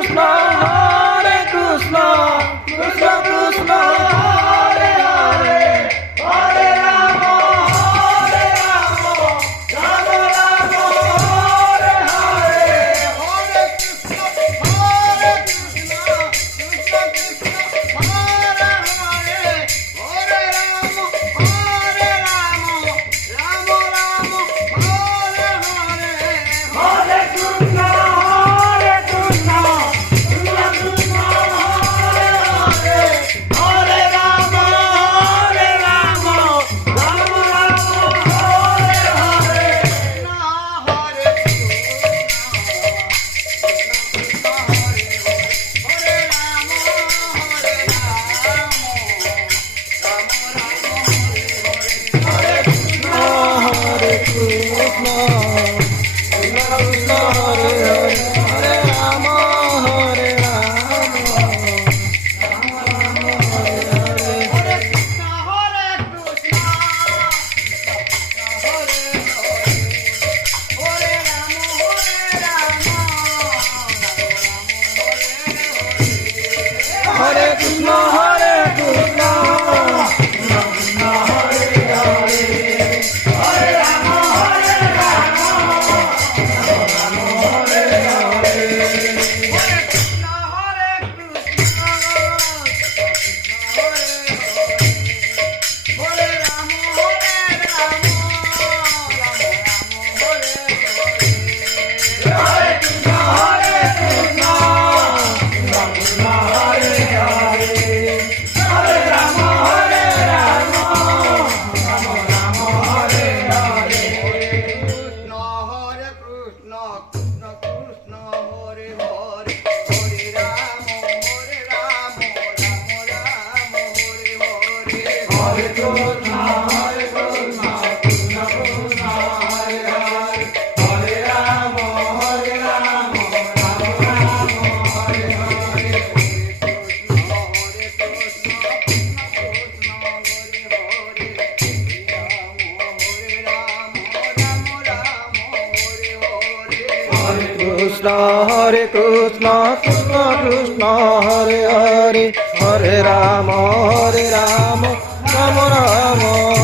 Krishna Hare Krishna Krishna Krishna Hare Hare Hare Ram Ram Ram Hare Hare Hare Krishna Krishna Krishna Krishna Hare Hare Hare Ram Ram Ram Hare Hare Hare Krishna Hare Krishna Krishna Krishna Hare Hare Hare Ram Ram Ram Hare Hare Hare Krishna Krishna Hare Hare Hare Ram Hare Ram Ram Ram Hare Hare Hare Krishna Hare Krishna Hare Hare Ram Hare Krishna Hare Krishna Krishna Hare Hare Hare Ram Hare Ram Ram Hare Hare Hare Krishna Hare Krishna Hare Hare Ram Hare Ram Ram Hare Hare Hare Krishna Hare Krishna Krishna Hare Hare Hare Ram Hare Ram Ram Ram Hare Hare Krishna Hare Krishna Krishna Krishna Hare Hare Hare Ram Ram Ram Hare Hare Hare Krishna Hare Krishna Krishna Krishna Hare Hare Hare Ram Ram Ram Hare Hare Krishna Hare Krishna Krishna Krishna Hare Hare Hare Ram Ram Ram